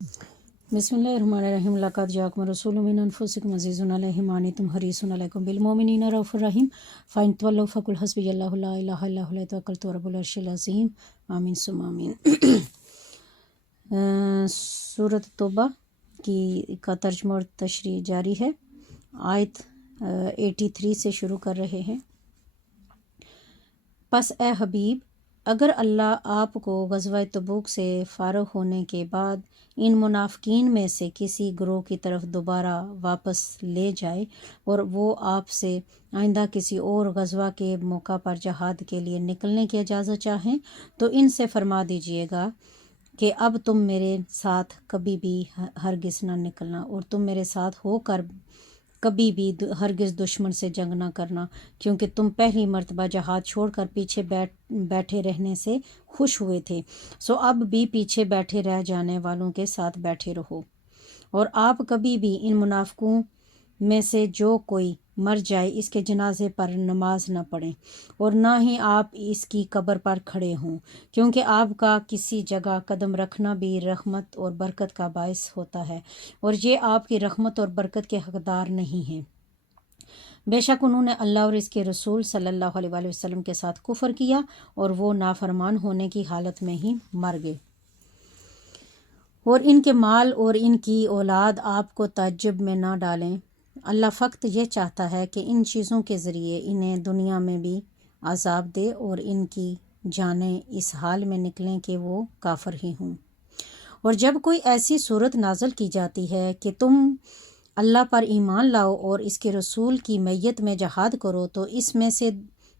बिस्मिल्लाहिर्रहमानिर्रहीम लक़द जाअकुम रसूलुम मिन अनफुसिकुम अज़ीज़ुन अलैहि मा अन्तुम हरीसुन अलैकुम बिल मोमिनीना रऊफ़ुर रहीम फ़इन तवल्लव फ़क़ुल हस्बियल्लाहु ला इलाहा इल्ला हुवा अलैहि तवक्कलतु व रब्बुल अर्शिल अज़ीम आमीन सुम्मा आमीन। सूरत तौबा का तर्जुमा और तशरीह जारी है। आयत 83 से शुरू कर रहे हैं। पस ए हबीब, अगर अल्लाह आपको ग़ज़वा तबूक से फ़ारिग़ होने के बाद इन मुनाफ़िकीन में से किसी गिरोह की तरफ दोबारा वापस ले जाए और वो आपसे आइंदा किसी और ग़ज़वा के मौका पर जहाद के लिए निकलने की इजाज़त चाहें तो इनसे फरमा दीजिएगा कि अब तुम मेरे साथ कभी भी हरगिज़ ना निकलना और तुम मेरे साथ होकर कभी भी हरगिज़ दुश्मन से जंग ना करना, क्योंकि तुम पहली मर्तबा जहाद छोड़कर पीछे बैठे रहने से खुश हुए थे, सो अब भी पीछे बैठे रह जाने वालों के साथ बैठे रहो। और आप कभी भी इन मुनाफिकों में से जो कोई मर जाए इसके जनाजे पर नमाज न पढ़ें और ना ही आप इसकी कब्र पर खड़े हों, क्योंकि आपका किसी जगह कदम रखना भी रहमत और बरकत का बायस होता है और ये आपकी रहमत और बरकत के हकदार नहीं हैं। बेशक उन्होंने अल्लाह और इसके रसूल सल्लल्लाहु अलैहि वसल्लम के साथ कुफ्र किया और वो नाफरमान होने की हालत में ही मर गए। और इनके माल और इनकी औलाद आपको ताज्जुब में ना डालें। अल्लाह फ़क्त ये चाहता है कि इन चीज़ों के ज़रिए इन्हें दुनिया में भी अज़ाब दे और इनकी जानें इस हाल में निकलें कि वो काफिर ही हों। और जब कोई ऐसी सूरत नाज़िल की जाती है कि तुम अल्लाह पर ईमान लाओ और इसके रसूल की मैयत में जहाद करो, तो इसमें से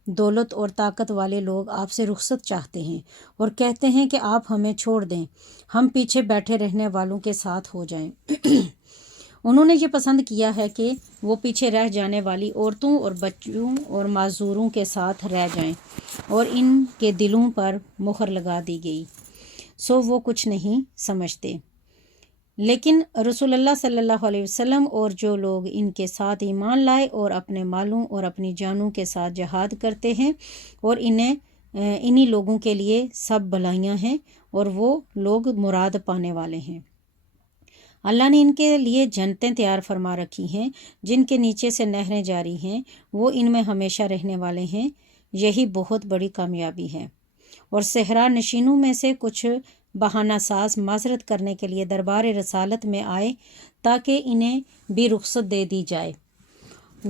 दौलत और ताकत वाले लोग आपसे रुखसत चाहते हैं और कहते हैं कि आप हमें छोड़ दें, हम पीछे बैठे रहने वालों के साथ हो जाएं। उन्होंने ये पसंद किया है कि वो पीछे रह जाने वाली औरतों और बच्चों और माजूरों के साथ रह जाएं और इनके दिलों पर मुहर लगा दी गई, सो वो कुछ नहीं समझते। लेकिन रसूलुल्लाह सल्लल्लाहु अलैहि वसल्लम और जो लोग इनके साथ ईमान लाए और अपने मालों और अपनी जानों के साथ जहाद करते हैं, और इन्हीं लोगों के लिए सब भलाइयाँ हैं और वो लोग मुराद पाने वाले हैं। अल्लाह ने इनके लिए जन्नतें तैयार फरमा रखी हैं जिनके नीचे से नहरें जारी हैं, वो इनमें हमेशा रहने वाले हैं। यही बहुत बड़ी कामयाबी है। और सहरा नशीनों में से कुछ बहाना साज माजरत करने के लिए दरबार रसालत में आए ताकि इन्हें भी रुखसत दे दी जाए।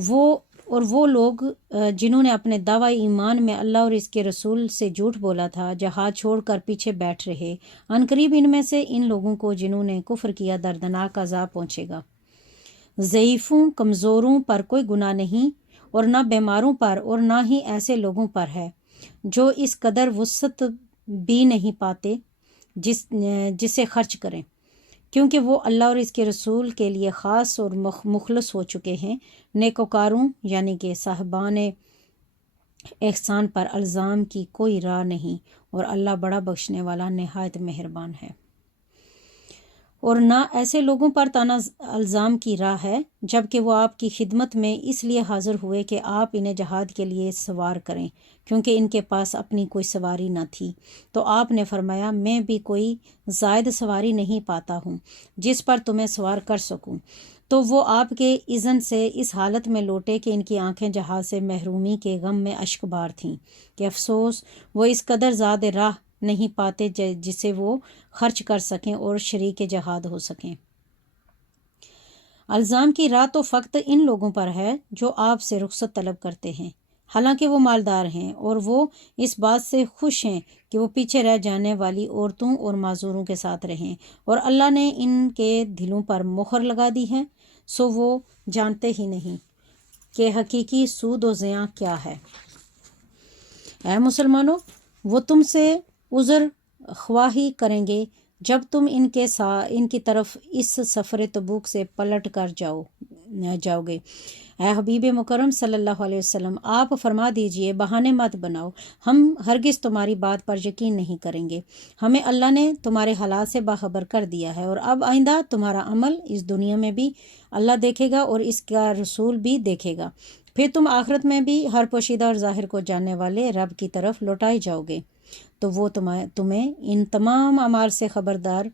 वो लोग जिन्होंने अपने दावा ईमान में अल्लाह और इसके रसूल से झूठ बोला था, जहाज छोड़कर पीछे बैठ रहे। अनकरीब इनमें से इन लोगों को जिन्होंने कुफ्र किया दर्दनाक अज़ाब पहुँचेगा। ज़ईफ़ों कमज़ोरों पर कोई गुनाह नहीं और ना बीमारों पर और ना ही ऐसे लोगों पर है जो इस कदर वुसअत भी नहीं पाते जिसे खर्च करें, क्योंकि वो अल्लाह और इसके रसूल के लिए ख़ास और मुखलस हो चुके हैं। नेकोकारों यानी कि साहबान एहसान पर अल्ज़ाम की कोई राह नहीं और अल्लाह बड़ा बख्शने वाला नहायत मेहरबान है। और ना ऐसे लोगों पर ताना अल्ज़ाम की राह है जबकि वो आपकी खिदमत में इसलिए हाज़िर हुए कि आप इन्हें जहाद के लिए सवार करें, क्योंकि इनके पास अपनी कोई सवारी न थी। तो आपने फरमाया, मैं भी कोई ज़ायद सवारी नहीं पाता हूँ जिस पर तुम्हें सवार कर सकूँ। तो वो आपके इज़्न से इस हालत में लौटे कि इनकी आंखें जहाज से महरूमी के गम में अश्कबार थीं कि अफसोस वो इस कदर ज़्यादा राह नहीं पाते जिसे वो खर्च कर सकें और शरीक जहाद हो सकें। अल्ज़ाम की राह तो फ़क्त इन लोगों पर है जो आपसे रुखसत तलब करते हैं, हालांकि वो मालदार हैं और वो इस बात से खुश हैं कि वो पीछे रह जाने वाली औरतों और माजूरों के साथ रहें, और अल्लाह ने इनके दिलों पर मोहर लगा दी है, सो वो जानते ही नहीं कि हकीकी सूद व ज़ियां क्या है। ऐ मुसलमानों, वो तुमसे उज़र ख्वाही करेंगे जब तुम इनकी तरफ इस सफ़र तबूक से पलट कर जाओगे। ऐ हबीब मुकर्रम सल्लल्लाहु अलैहि वसल्लम, आप फरमा दीजिए, बहाने मत बनाओ, हम हरगिज़ तुम्हारी बात पर यकीन नहीं करेंगे। हमें अल्लाह ने तुम्हारे हालात से बाखबर कर दिया है और अब आइंदा तुम्हारा अमल इस दुनिया में भी अल्लाह देखेगा और इसका रसूल भी देखेगा। फिर तुम आखिरत में भी हर पोशीदा और ज़ाहिर को जानने वाले रब की तरफ लौटाए जाओगे, तो वो तुम्हें इन तमाम अमाल से खबरदार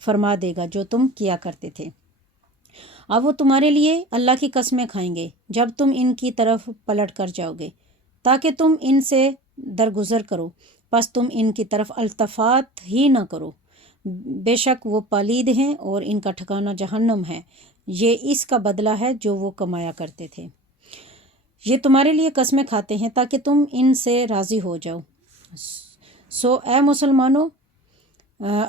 فرما دے گا جو تم کیا کرتے تھے۔ اب وہ تمہارے لیے اللہ کی قسمیں کھائیں گے جب تم ان کی طرف پلٹ کر جاؤ گے تاکہ تم ان سے درگزر کرو، پس تم ان کی طرف التفات ہی نہ کرو، بے شک وہ پلید ہیں اور ان کا ٹھکانہ جہنم ہے، یہ اس کا بدلہ ہے جو وہ کمایا کرتے تھے۔ یہ تمہارے لیے قسمیں کھاتے ہیں تاکہ تم ان سے راضی ہو جاؤ، سو اے مسلمانوں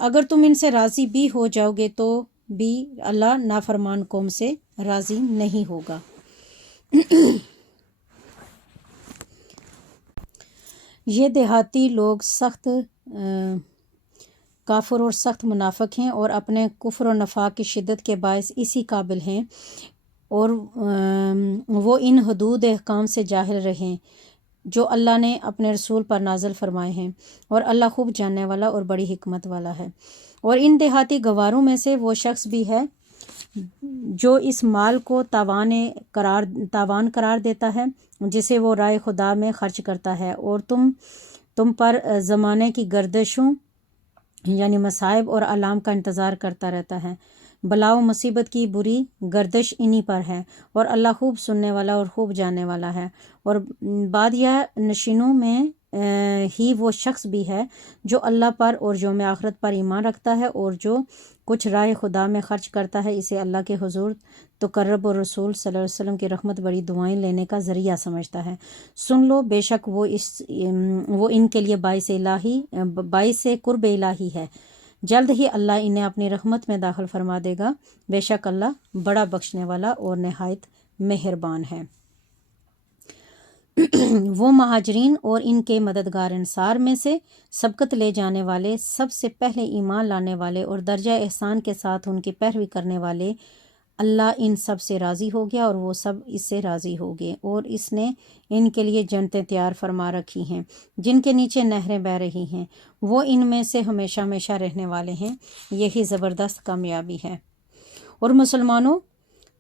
اگر تم ان سے راضی بھی ہو جاؤ گے تو بھی اللہ نافرمان قوم سے راضی نہیں ہوگا۔ یہ دیہاتی لوگ سخت کافر اور سخت منافق ہیں اور اپنے کفر و نفاق کی شدت کے باعث اسی قابل ہیں، اور وہ ان حدود احکام سے جاہل رہیں جو اللہ نے اپنے رسول پر نازل فرمائے ہیں، اور اللہ خوب جاننے والا اور بڑی حکمت والا ہے۔ اور ان دیہاتی گواروں میں سے وہ شخص بھی ہے جو اس مال کو تاوان قرار دیتا ہے جسے وہ رائے خدا میں خرچ کرتا ہے، اور تم پر زمانے کی گردشوں یعنی مصائب اور آلام کا انتظار کرتا رہتا ہے۔ بلا و مصیبت کی بری گردش انہی پر ہے، اور اللہ خوب سننے والا اور خوب جاننے والا ہے۔ اور بادیہ نشینوں میں ہی وہ شخص بھی ہے جو اللہ پر اور یوم آخرت پر ایمان رکھتا ہے، اور جو کچھ رائے خدا میں خرچ کرتا ہے اسے اللہ کے حضور تقرب اور رسول صلی اللہ علیہ وسلم کی رحمت بڑی دعائیں لینے کا ذریعہ سمجھتا ہے۔ سن لو، بے شک وہ ان کے لیے باعث قرب الہی ہے، جلد ہی اللہ انہیں اپنی رحمت میں داخل فرما دے گا، بے شک اللہ بڑا بخشنے والا اور نہایت مہربان ہے۔ وہ مہاجرین اور ان کے مددگار انصار میں سے سبقت لے جانے والے، سب سے پہلے ایمان لانے والے اور درجہ احسان کے ساتھ ان کی پیروی کرنے والے، اللہ ان سب سے راضی ہو گیا اور وہ سب اس سے راضی ہو گئے، اور اس نے ان کے لیے جنتیں تیار فرما رکھی ہیں جن کے نیچے نہریں بہہ رہی ہیں، وہ ان میں سے ہمیشہ ہمیشہ رہنے والے ہیں، یہی زبردست کامیابی ہے۔ اور مسلمانوں،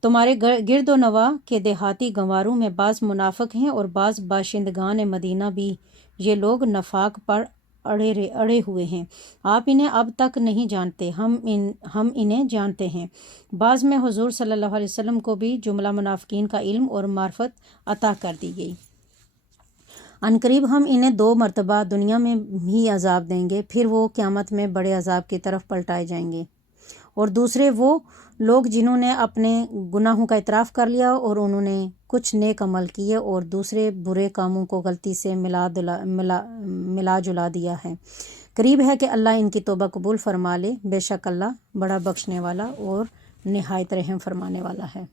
تمہارے گرد و نواح کے دیہاتی گنواروں میں بعض منافق ہیں اور بعض باشندگان مدینہ بھی، یہ لوگ نفاق پر اڑے ہوئے ہیں، آپ انہیں اب تک نہیں جانتے، ہم انہیں جانتے ہیں۔ بعض میں حضور صلی اللہ علیہ وسلم کو بھی جملہ منافقین کا علم اور معرفت عطا کر دی گئی۔ عنقریب ہم انہیں 2 مرتبہ دنیا میں ہی عذاب دیں گے، پھر وہ قیامت میں بڑے عذاب کی طرف پلٹائے جائیں گے۔ اور دوسرے وہ لوگ جنہوں نے اپنے گناہوں کا اعتراف کر لیا اور انہوں نے کچھ نیک عمل کیے اور دوسرے برے کاموں کو غلطی سے ملا جلا دیا ہے، قریب ہے کہ اللہ ان کی توبہ قبول فرما لے، بے شک اللہ بڑا بخشنے والا اور نہایت رحم فرمانے والا ہے۔